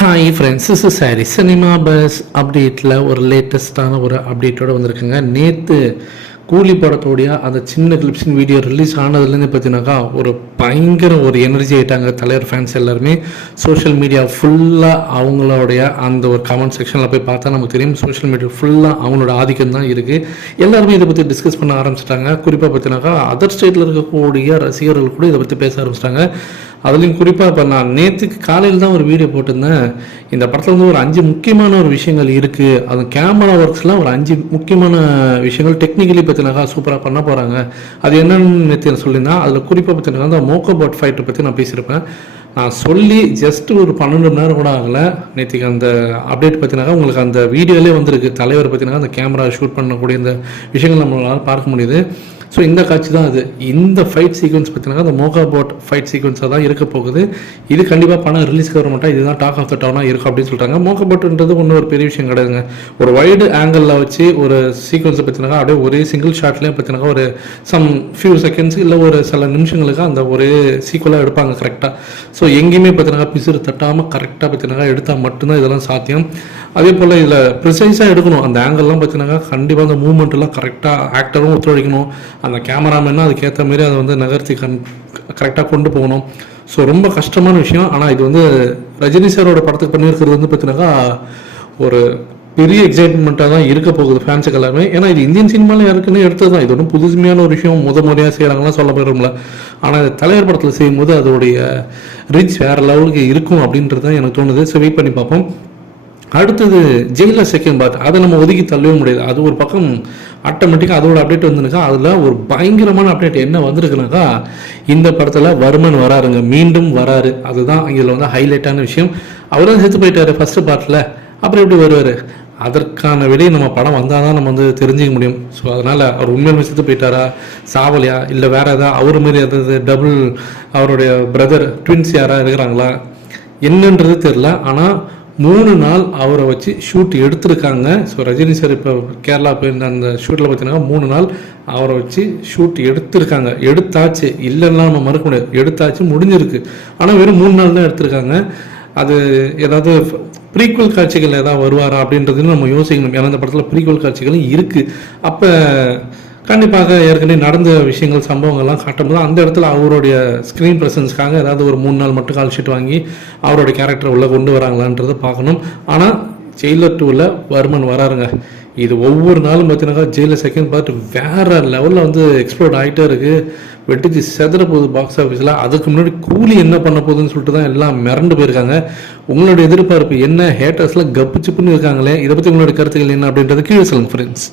Hi friends is sorry cinema buzz அப்டேட்டில் ஒரு லேட்டஸ்ட்டான ஒரு அப்டேட்டோட வந்திருக்குங்க. நேற்று கூலி படத்தோடைய அந்த சின்ன கிளிப்ஸின் வீடியோ ரிலீஸ் ஆனதுலேருந்து பார்த்தீங்கன்னாக்கா ஒரு பயங்கர ஒரு எனர்ஜி ஆயிட்டாங்க தலைவர் ஃபேன்ஸ் எல்லாருமே. சோஷியல் மீடியா ஃபுல்லாக அவங்களுடைய அந்த ஒரு கமெண்ட் செக்ஷனில் போய் பார்த்தா நமக்கு தெரியும். சோஷியல் மீடியா ஃபுல்லாக அவங்களோட ஆதிக்கம் தான் இருக்குது எல்லாருமே இதை பற்றி டிஸ்கஸ் பண்ண ஆரம்பிச்சிட்டாங்க. குறிப்பாக பார்த்தீங்கன்னாக்கா அதர் ஸ்டேட்டில் இருக்கக்கூடிய ரசிகர்கள் கூட இதை பற்றி பேச ஆரம்பிச்சிட்டாங்க. அதுலேயும் குறிப்பாக இப்போ நான் நேற்றுக்கு காலையில் தான் ஒரு வீடியோ போட்டிருந்தேன். இந்த படத்தில் வந்து ஒரு அஞ்சு முக்கியமான ஒரு விஷயங்கள் இருக்குது அது கேமரா ஒர்க்ஸ்லாம் ஒரு அஞ்சு முக்கியமான விஷயங்கள் டெக்னிக்கலி பற்றினாக்கா சூப்பராக பண்ண போகிறாங்க அது என்னன்னு நேற்று நான் சொல்லியிருந்தேன். அதில் குறிப்பாக பற்றினாக்கா அந்த மோக்கோ பாட் ஃபைட்டை பற்றி நான் பேசியிருப்பேன். நான் சொல்லி ஜஸ்ட் ஒரு பன்னெண்டு மணி நேரம் கூட ஆகலை. நேற்றுக்கு அந்த அப்டேட் பற்றினாக்கா உங்களுக்கு அந்த வீடியோலே வந்திருக்கு. தலைவர் பற்றினாக்கா அந்த கேமரா ஷூட் பண்ணக்கூடிய இந்த விஷயங்கள் நம்மளால் பார்க்க முடியுது. ஸோ இந்த காட்சி தான் அது. இந்த ஃபைட் சீக்வன்ஸ் பார்த்தீங்கன்னா அந்த மோகா போட் ஃபைட் சீக்வன்ஸாக தான் இருக்க போகுது. இது கண்டிப்பாக பணம் ரிலீஸ் கவர்மெண்ட்டாக மாட்டா இதுதான் டாக் ஆஃப் த டவுனாக இருக்கும் அப்படின்னு சொல்கிறாங்க மோகா போட்டுன்றது ஒன்றும் ஒரு பெரிய விஷயம் கிடையாதுங்க. ஒரு வைடு ஆங்கிளில் வச்சு ஒரு சீக்வன்ஸை பார்த்தீங்கன்னா அப்படியே ஒரே சிங்கிள் ஷாட்லேயே பார்த்தீங்கன்னா ஒரு சம் ஃபியூ செகண்ட்ஸ் இல்லை ஒரு சில நிமிஷங்களுக்கு அந்த ஒரே சீக்குவலாக எடுப்பாங்க கரெக்டாக ஸோ எங்கேயுமே பார்த்தீங்கன்னா பிசுறு தட்டாமல் கரெக்டாக பார்த்தீங்கன்னா எடுத்தால் மட்டும்தான் இதெல்லாம் சாத்தியம். அதே போல் இதில் ப்ரிசைஸாக எடுக்கணும். அந்த ஆங்கிள்லாம் பார்த்தீங்கன்னா கண்டிப்பாக அந்த மூமெண்ட்லாம் கரெக்டாக ஆக்டரும் ஒத்துழைக்கணும். அந்த கேமராமேனும் அதுக்கேற்ற மாதிரி அதை வந்து நகர்த்தி கண் கரெக்டாக கொண்டு போகணும். ஸோ ரொம்ப கஷ்டமான விஷயம். ஆனால் இது வந்து ரஜினி சாரோட படத்துக்கு பண்ணியிருக்கிறது வந்து பார்த்தீங்கன்னாக்கா ஒரு பெரிய எக்ஸைட்மெண்ட்டாக தான் இருக்க போகுது ஃபேன்ஸுக்கு எல்லாமே. ஏன்னா இது இந்தியன் சினிமாவில் யாருக்குன்னு எடுத்தது தான். இது ஒன்றும் புதுமையான ஒரு விஷயம் முத முறையாக செய்கிறாங்களாம் சொல்ல போயிடும்ல ஆனால் இது தலைவர் படத்தில் செய்யும்போது அதோடைய ரிச் வேறு லெவலுக்கு இருக்கும் அப்படின்றது தான் எனக்கு தோணுது. ஸோ வெயிட் பண்ணி பார்ப்போம். அடுத்தது ஜெயிலில் செகண்ட் பார்ட் அதை நம்ம ஒதுக்கி தள்ளவே முடியாது. அது ஒரு பக்கம் ஆட்டோமேட்டிக்காக அதோட அப்டேட் வந்துருக்கா அதில் ஒரு பயங்கரமான அப்டேட் என்ன வந்திருக்குனாக்கா இந்த படத்தில் வர்மன் வராருங்க. மீண்டும் வராரு. அதுதான் இதில் வந்து ஹைலைட்டான விஷயம். அவர் தான் செத்து போயிட்டாரு ஃபஸ்ட்டு பார்ட்டில் அப்புறம் எப்படி வருவார்? அதற்கான விடையை நம்ம படம் வந்தால் தான் நம்ம வந்து தெரிஞ்சுக்க முடியும். ஸோ அதனால் அவர் உண்மையிலுமே செத்து போயிட்டாரா? சாவலியா? இல்லை வேறு ஏதாவது அவர் மாரி ஏதாவது டபுள் அவருடைய பிரதர் ட்வின்ஸ் யாராக இருக்கிறாங்களா? என்னன்றது தெரில ஆனால் மூணு நாள் அவரை வச்சு ஷூட் எடுத்திருக்காங்க. ஸோ ரஜினி சார் இப்போ கேரளா போயிருந்த அந்த ஷூட்டில் பார்த்தீங்கன்னா மூணு நாள் அவரை வச்சு ஷூட் எடுத்திருக்காங்க. எடுத்தாச்சு. இல்லைன்னா நம்ம மறுக்க முடியாது. எடுத்தாச்சு முடிஞ்சிருக்கு. ஆனால் வெறும் மூணு நாள் தான் எடுத்திருக்காங்க. அது ஏதாவது ப்ரீக்குவல் காட்சிகள் ஏதாவது வருவாரா அப்படின்றதுன்னு நம்ம யோசிக்கணும். ஏன்னா இந்த படத்தில் ப்ரீக்குவல் காட்சிகளும் இருக்குது அப்போ கண்டிப்பாக ஏற்கனவே நடந்த விஷயங்கள் சம்பவங்கள்லாம் காட்டும்போது அந்த இடத்துல அவருடைய ஸ்க்ரீன் ப்ரெசன்ஸ்க்காக ஏதாவது ஒரு மூணு நாள் மட்டும் கால் ஷீட் வாங்கி அவருடைய கேரக்டர் உள்ளே கொண்டு வராங்களான்றதை பார்க்கணும். ஆனால் ஜெயிலர் டூவில் வர்மன் வராருங்க. இது ஒவ்வொரு நாளும் பார்த்தீங்கன்னா ஜெயிலர் செகண்ட் பார்ட் வேற லெவலில் வந்து எக்ஸ்ப்ளோர்ட் ஆகிட்டே இருக்குது வெட்டிச்சு செதற போகுது பாக்ஸ் ஆஃபீஸில் அதுக்கு முன்னாடி கூலி என்ன பண்ண போகுதுன்னு சொல்லிட்டு தான் எல்லாம் மிரண்டு போயிருக்காங்க. உங்களோட எதிர்பார்ப்பு என்ன? ஹேட்டர்ஸில் கப்பு சிப்புன்னு இருக்காங்களே. இதை பற்றி உங்களோட கருத்துக்கள் என்ன அப்படின்றது கீழே சொல்லுங்கள் ஃப்ரெண்ட்ஸ்